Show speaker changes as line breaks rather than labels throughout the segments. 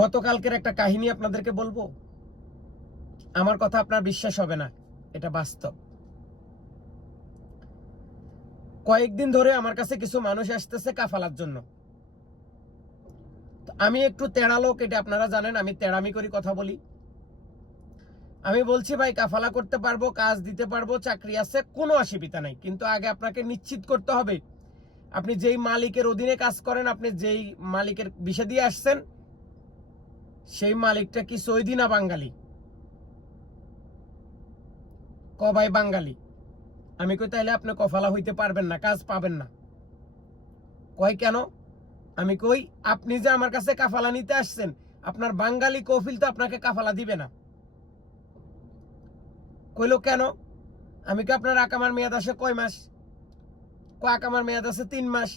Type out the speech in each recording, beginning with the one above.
গতকালকের একটা কাহিনী আপনাদেরকে বলব? আমার কথা আপনার বিশ্বাস হবে না, এটা বাস্তব। কয়েকদিন ধরে আমার কাছে কিছু মানুষ আসতেছে কাফালার জন্য। আমি একটু তেড়া লোক, এটা আপনারা জানেন, আমি তেড়ামি করি, কথা বলি। আমি বলছি, ভাই, কাফালা করতে পারব, কাজ দিতে পারব, চাকরি আছে, কোনো অসুবিধা নাই। কিন্তু আগে আপনাকে নিশ্চিত করতে হবে, আপনি যেই মালিকের অধীনে কাজ করেন, আপনি যেই মালিকের বিষে দিয়ে আসছেন সেই মালিকটা কি সৈদি না বাঙালি? ক ভাই বাঙালি। আমি কই, তাইলে আপনি কফালা হইতে পারবেন না, কাজ পাবেন না। কয়, কেন? আমি কই, আপনি যে আমার কাছে কাফালা নিতে আসছেন, আপনার বাঙালি কফিল তো আপনাকে কাফালা দিবে না। কইলো, কেন? আমি কি আপনার আকামার মেয়াদ আছে কয় মাস? ক আকামার মেয়াদ আছে তিন মাস।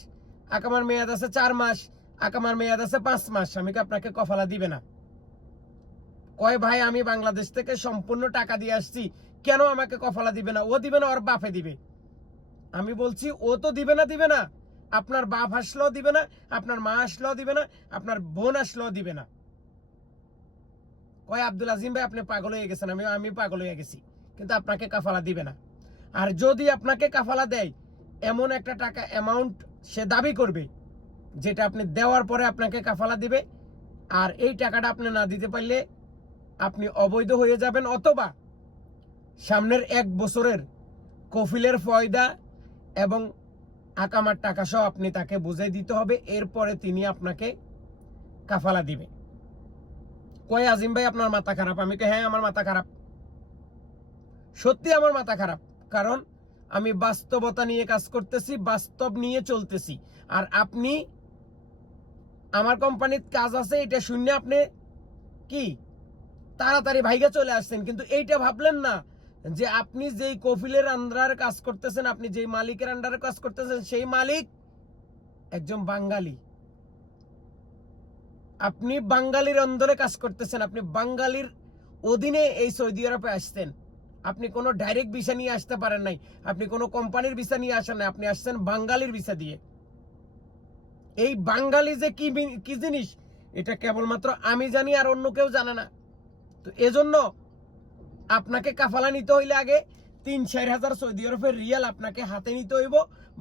আকামার মেয়াদ আছে চার মাস। আকামার মেয়াদ আছে পাঁচ মাস। আমি কি আপনাকে কফালা দিবে না। কয় ভাই, আমি বাংলাদেশ থেকে সম্পূর্ণ টাকা দিয়ে আসছি। কেন আমাকে কফালা দিবে না? ও দিবে না, ওর বাপে দিবে। আমি বলছি, ও তো দিবে না দিবে না। আপনার বাপ আসলেও দিবে না, আপনার মা আসলেও দিবে না, আপনার বোন আসলেও দিবে না। কয়, আব্দুল আজিম ভাই, আপনি পাগল হয়ে গেছেন। আমি আমি পাগল হয়ে গেছি। কিন্তু আপনাকে কাফালা দিবে না। আর যদি আপনাকে কাফালা দেয়, এমন একটা টাকা অ্যামাউন্ট সে দাবি করবে, যেটা আপনি দেওয়ার পরে আপনাকে কাফালা দিবে, আর এই টাকাটা আপনি না দিতে পারলে আপনি অবৈধ হয়ে যাবেন অথবা সামনের এক বছরের কফিলের ফয়দা এবং আকামার টাকা সহ আপনি তাকে বুঝে দিতে হবে, এরপরে তিনি আপনাকে কাফালা দিবে। কয় আজিম ভাই, আপনার মাথা খারাপ? আমি কে হ্যাঁ আমার মাথা খারাপ। সত্যি আমার মাথা খারাপ, কারণ আমি বাস্তবতা নিয়ে কাজ করতেছি, বাস্তব নিয়ে চলতেছি। আর আপনি, আমার কোম্পানির কাজ আছে, এটা শুনে আপনি কি তাড়াতাড়ি ভাইগে চলে আসছেন। কিন্তু এইটা ভাবলেন না যে আপনি যেই কফিলের আন্ডারে কাজ করতেছেন, আপনি যেই মালিকের আন্ডারে কাজ করতেছেন, সেই মালিক একজন বাঙালি। আপনি বাঙালির অন্দরে কাজ করতেছেন, আপনি বাঙালির অধীনে এই সৌদি আরবে আসছেন। আপনি কোনো ডাইরেক্ট ভিসা নিয়ে আসতে পারেন নাই, আপনি কোনো কোম্পানির ভিসা নিয়ে আসেন নাই, আপনি আসছেন বাঙালির ভিসা দিয়ে। এই বাঙালি যে কি কি জিনিস, এটা কেবলমাত্র আমি জানি আর অন্য কেউ জানে না। তো এজন্য আপনাকে কাফালা নিতে হইলে আগে তিন চার হাজার সৌদি আরবের রিয়াল আপনাকে হাতে নিতে হইব।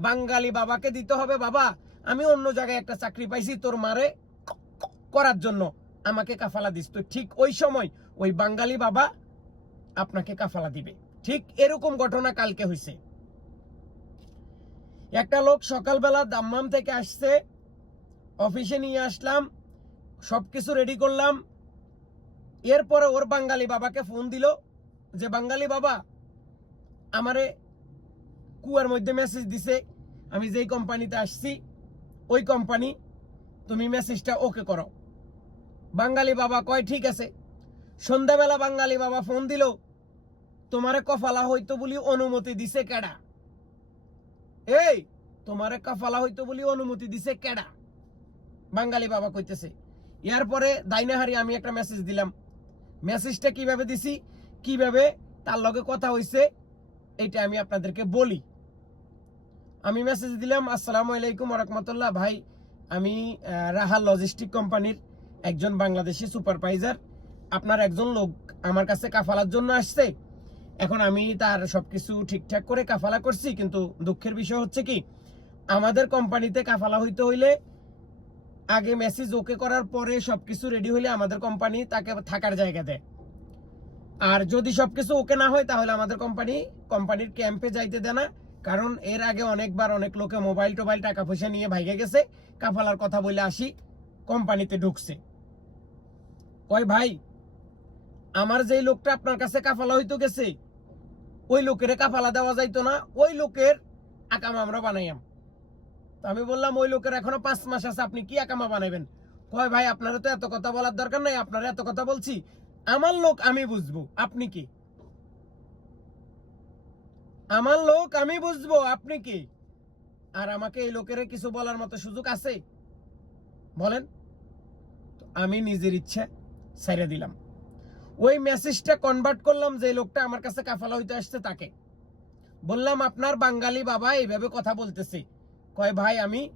বাঙালি বাবাকে দিতে হবে। বাবা, আমি অন্য জায়গায় একটা চাকরি পাইছি তোর মারে করার জন্য। আমাকে কাফালা দিস। তো ঠিক ওই সময় ওই বাঙালি বাবা আপনাকে কাফালা দিবে। ঠিক এরকম ঘটনা কালকে হয়েছে একটা লোক সকালবেলা দাম্মাম থেকে আসছে। অফিসে নিয়ে আসলাম, সবকিছু রেডি করলাম। এরপরে ওর বাঙালি বাবাকে ফোন দিল যে, বাঙালি বাবা, আমারে কুয়ার মধ্যে মেসেজ দিছে, আমি যেই কোম্পানিতে আসছি, ওই কোম্পানি তুমি মেসেজটা ওকে করো। বাঙালি বাবা কয়, ঠিক আছে। সন্ধ্যাবেলা বাঙালি বাবা ফোন দিল, তোমারে কফালা হইতো বলি অনুমতি দিছে কেডা? এই, তোমারে কফালা হইতো বলি অনুমতি দিছে কেডা? বাঙালি বাবা কইতেছে। ইয়ার পরে দাইনাহারি আমি একটা মেসেজ দিলাম। মেসেজটা কীভাবে দিছি, কীভাবে তার লগে কথা হইছে এটা আমি আপনাদেরকে বলি। আমি মেসেজ দিলাম, আসসালামু আলাইকুম রহমতুল্লাহ ভাই। আমি রাহাল লজিস্টিক কোম্পানির একজন বাংলাদেশি সুপারভাইজার আপনার একজন লোক আমার কাছে কাফালার জন্য আসছে। এখন আমি তার সবকিছু ঠিকঠাক করে কাফালা করছি, কিন্তু দুঃখের বিষয় হচ্ছে কি, আমাদের কোম্পানিতে কাফালা হইতে হইলে আগে মেসেজ ওকে করার পরে সবকিছু রেডি হইলে আমাদের কোম্পানি তাকে থাকার জায়গা দেয়। আর যদি সবকিছু ওকে না হয়, তাহলে আমাদের কোম্পানি কোম্পানির ক্যাম্পে যাইতে দেয় না। কারণ এর আগে অনেকবার অনেক লোকে মোবাইল টোবাইল টাকা পয়সা নিয়ে ভাইগে গেছে। কাফালার কথা বলে আসি কোম্পানিতে ঢুকছে। ওই ভাই, আমার যেই লোকটা আপনার কাছে কাফালা হইতো গেছে, ওই লোকের কাফালা দেওয়া যাইতো না, ওই লোকের আকাম আমরা বানাইয়াম। তো আমি বললাম, ওই লোকের এখনও পাঁচ মাস আছে, আপনি কি একামা বানাবেন কয়, ভাই, আপনারা তো এত কথা বলার দরকার নাই, আপনারা এত কথা বলছি। আমার লোক আমি বুঝব, আপনি কি? আমার লোক আমি বুঝব, আপনি কি? আর আমাকে এই লোকের কিছু বলার মতো সুযোগ আছে? বলেন। আমি নিজের ইচ্ছা ছেড়ে দিলাম। ওই মেসেজটা কনভার্ট করলাম যে লোকটা আমার কাছে কাফালা হইতে আসছে তাকে। বললাম, আপনার বাঙালি বাবা এইভাবে কথা বলতেছে। কয়, ভাই, আমি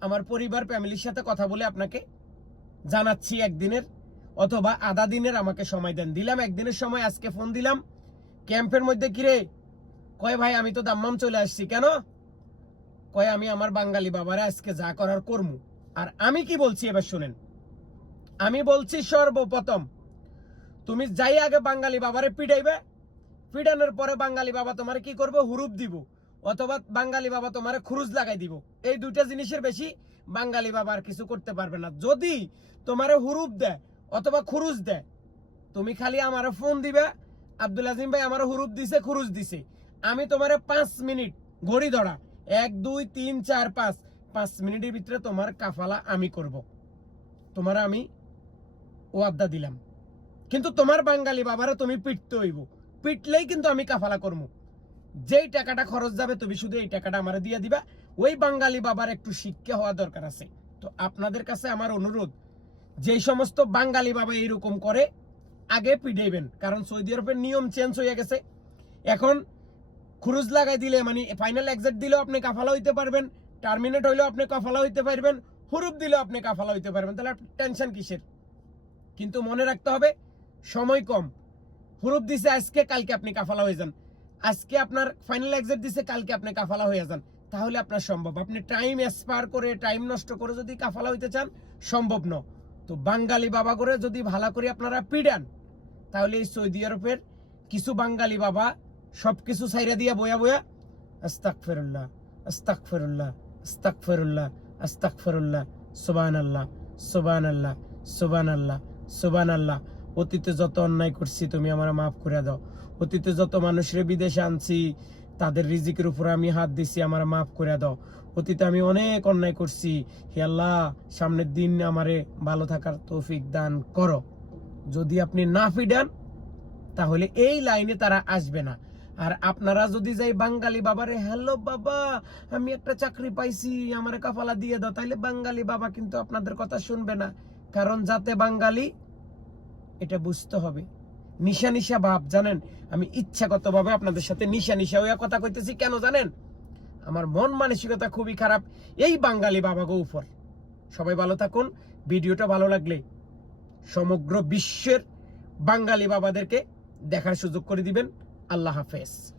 আমার পরিবার, ফ্যামিলির সাথে কথা বলে আপনাকে জানাচ্ছি একদিনের অথবা আধা দিনের আমাকে সময় দেন। দিলাম, একদিনের সময় আজকে ফোন দিলাম। ক্যাম্পের মধ্যে কিরে? কয়, ভাই, আমি তো দাম্মাম চলে আসছি। কেন? কয়, আমি আমার বাঙালি বাবারে আজকে যা করার কর্মু। আর আমি কি বলছি এবার শুনেন। আমি বলছি সর্বপ্রথম, তুমি যাই আগে বাঙালি বাবারে পিটাইবে, পিটানোর পরে বাঙালি বাবা তোমার কি করবে? হুরুপ দিব। অথবা বাঙালি বাবা তোমার খুরুজ লাগাই দিব। এই দুইটা জিনিসের বেশি বাঙালি বাবা আর কিছু করতে পারবে না। যদি তোমার হুরুপ দেয় অথবা খুরুজ দেয়, তুমি খালি আমার ফোন দিবে, আব্দুল আজিম ভাই আমার হুরুপ দিছে, খুরুজ দিছে। আমি তোমার পাঁচ মিনিট ঘড়ি ধরা, এক, দুই, তিন, চার, পাঁচ পাঁচ মিনিটের ভিতরে তোমার কাফালা আমি করব। তোমার আমি ওয়াদা দিলাম। কিন্তু তোমার বাঙালি বাবারা তুমি পিটতে হইব। পিটলেই কিন্তু আমি কাফালা করব যেই টাকাটা খরচ যাবে তুমি শুধু এই টাকাটা আমার দিয়ে দিবা। ওই বাঙালি বাবার একটু শিক্ষা হওয়া দরকার আছে। তো আপনাদের কাছে আমার অনুরোধ, যেই সমস্ত বাঙালি বাবা এইরকম করে, আগে পিটাইবেন। কারণ সৌদি আরবের নিয়ম চেঞ্জ হয়ে গেছে। এখন খুরুজ লাগাই দিলে মানে ফাইনাল এক্সাক্ট দিলেও আপনি কাফালা হইতে পারবেন টার্মিনেট হইলেও আপনি কাফালা হইতে পারবেন, হুরুপ দিলেও আপনি কাফালা হইতে পারবেন। তাহলে টেনশন কিসের? কিন্তু মনে রাখতে হবে, সময় কম। হুরুপ দিছে, আজকে কালকে আপনি কাফালা হয়ে যান। আজকে আপনার ফাইনাল এক্সাম দিছে, কালকে আপনি কাফালা হয়ে যান। তাহলে আপনার সম্ভব। আপনি টাইম এক্সপায়ার করে টাইম নষ্ট করে যদি কাফালা হইতে চান, সম্ভব ন। তো বাঙালি বাবা করে যদি ভালো করে আপনারা পিডান, তাহলে এই সৌদি আরবের কিছু বাঙালি বাবা সবকিছু সাইরা দিয়া বয়া বয়া আস্তাক ফেরুল্লাহ আস্তাক ফেরুল্লাহ আস্তাক ফেরুল্লাহ আস্তাক ফেরুল্লাহ সুবান আল্লাহ সুবান আল্লাহ সুবান আল্লাহ সুবান আল্লাহ অতীতে যত অন্যায় করছি, তুমি আমার মাফ করে দাও। অতীতে যত মানুষের বিদেশে আনছি, তাদের রিজিকের উপর আমি হাত দিছি, আমার মাফ করে দাও। অতীতে আমি অনেক অন্যায় করছি। হে আল্লাহ, সামনের দিন আমারে ভালো থাকার তৌফিক দান করো। যদি আপনি না ফিডান, তাহলে এই লাইনে তারা আসবে না। আর আপনারা যদি যাই বাঙালি বাবারে, হ্যালো বাবা, আমি একটা চাকরি পাইছি, আমার কাফালা দিয়ে দাও। তাহলে বাঙালি বাবা কিন্তু আপনাদের কথা শুনবে না। কারণ যাতে বাঙালি, এটা বুঝতে হবে। নিশা নিশা ভাব, জানেন? আমি ইচ্ছাগতভাবে আপনাদের সাথে নিশা নিশা হইয়া কথা কইতেছি, কেন জানেন? আমার মন মানসিকতা খুবই খারাপ। এই বাঙালি বাবা গৌফর সবাই ভালো থাকুন। ভিডিওটা ভালো লাগলে সমগ্র বিশ্বের বাঙালি বাবাদেরকে দেখার সুযোগ করে দিবেন। আল্লাহ হাফেজ।